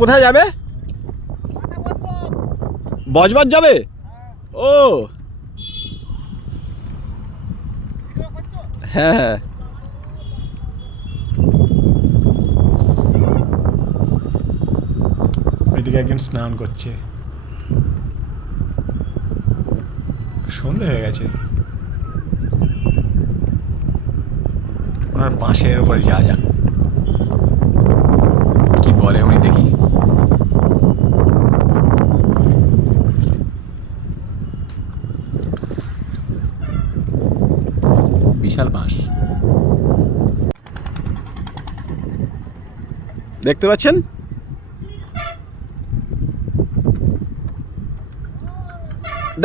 কোথায় যাবে? বজবজ যাবে? ও হ্যাঁ হ্যাঁ। এদিকে একজন স্নান করছে, সন্ধে হয়ে গেছে। ওনার বাঁশের উপর যা যা কি বলে উনি দেখি। বিশাল বাঁশ দেখতে পাচ্ছেন?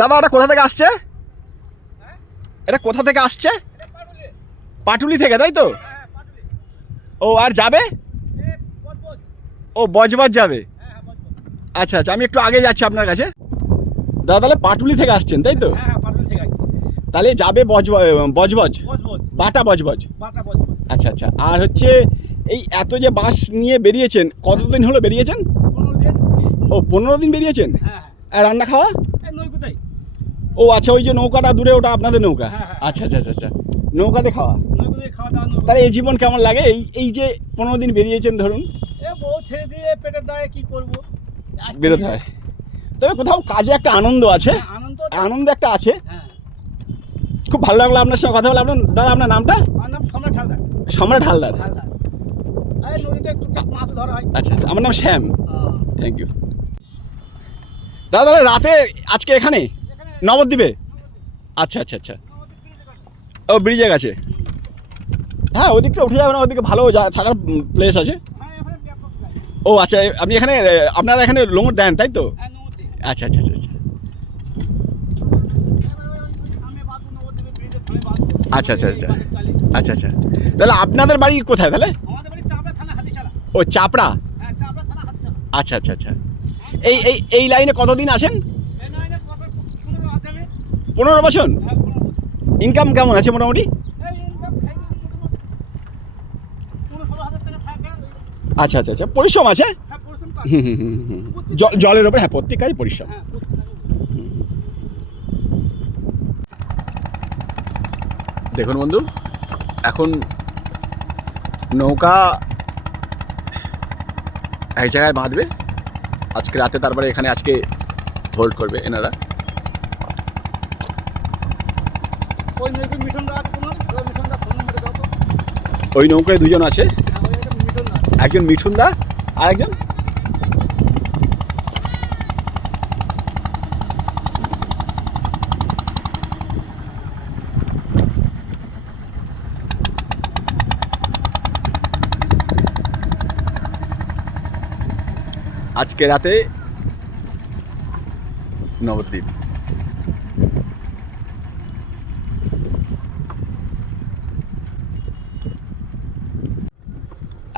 দাদা এটা কোথা থেকে আসছে? এটা কোথা থেকে আসছে? পাটুলি থেকে, তাই তো? ও আর যাবে? ও বজবজ যাবে। আচ্ছা আচ্ছা, আমি একটু আগে যাচ্ছি আপনার কাছে। দাদা তাহলে পাটুলি থেকে আসছেন, তাই তো? তাহলে যাবে বজবজ, বাটা বজবজ। আচ্ছা আচ্ছা। আর হচ্ছে এই এত যে বাস নিয়ে বেরিয়েছেন, কতদিন হলো বেরিয়েছেন? ও 15 দিন বেরিয়েছেন। আর রান্না খাওয়া? ও আচ্ছা, ওই যে নৌকাটা দূরে, ওটা আপনাদের নৌকা? আচ্ছা আচ্ছা আচ্ছা। নৌকাতে খাওয়া। তাহলে এই জীবন কেমন লাগে? এই যে 15 দিন বেরিয়েছেন ধরুন। বউ ছেড়ে দিয়ে পেটের দায়ে কি করবো, বেরোতে হয়। তবে কোথাও কাজে একটা আনন্দ আছে, আনন্দ একটা আছে। খুব ভালো লাগলো আপনার সঙ্গে কথা বলে। আপনার দাদা আপনার নামটা? আমার নাম সম্রাট হালদার। সম্রাট হালদার। নদীতে একটু মাছ ধরা হয়। আচ্ছা আচ্ছা, আমার নাম শ্যাম। থ্যাংক ইউ দাদা। তাহলে রাতে আজকে এখানে নবদ্বীপে? আচ্ছা আচ্ছা আচ্ছা। ও ব্রিজের কাছে। হ্যাঁ ওদিকটা উঠে যাবে না, ওদিকে ভালো থাকার প্লেস আছে। ও আচ্ছা, আপনি এখানে আপনারা এখানে লোঙর দেন, তাই তো? আচ্ছা আচ্ছা আচ্ছা আচ্ছা আচ্ছা আচ্ছা আচ্ছা আচ্ছা। তাহলে আপনাদের বাড়ি কোথায় তাহলে? ও চাপড়া। আচ্ছা আচ্ছা আচ্ছা। এই লাইনে কতদিন আছেন? 15 বছর। ইনকাম কেমন আছে মোটামুটি? আচ্ছা আচ্ছা আচ্ছা, পরিশ্রম আছে। জলের ওপর, হ্যাঁ প্রত্যেক কাজে পরিশ্রম। দেখুন বন্ধু, এখন নৌকা এক জায়গায় বাঁধবে আজকে রাতে, তারপরে এখানে আজকে হোল্ড করবে এনারা। ওই নৌকায় দুজন আছে, একজন মিঠুন দা আর একজন আজকে রাতে নবদ্বীপ।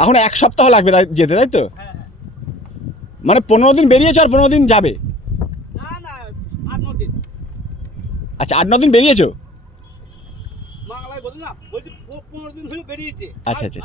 এখন 1 সপ্তাহ লাগবে যেতে, তাই তো? মানে 15 দিন বেরিয়েছো আর 15 দিন যাবে? আচ্ছা 8-9 দিন বেরিয়েছো? আচ্ছা আচ্ছা।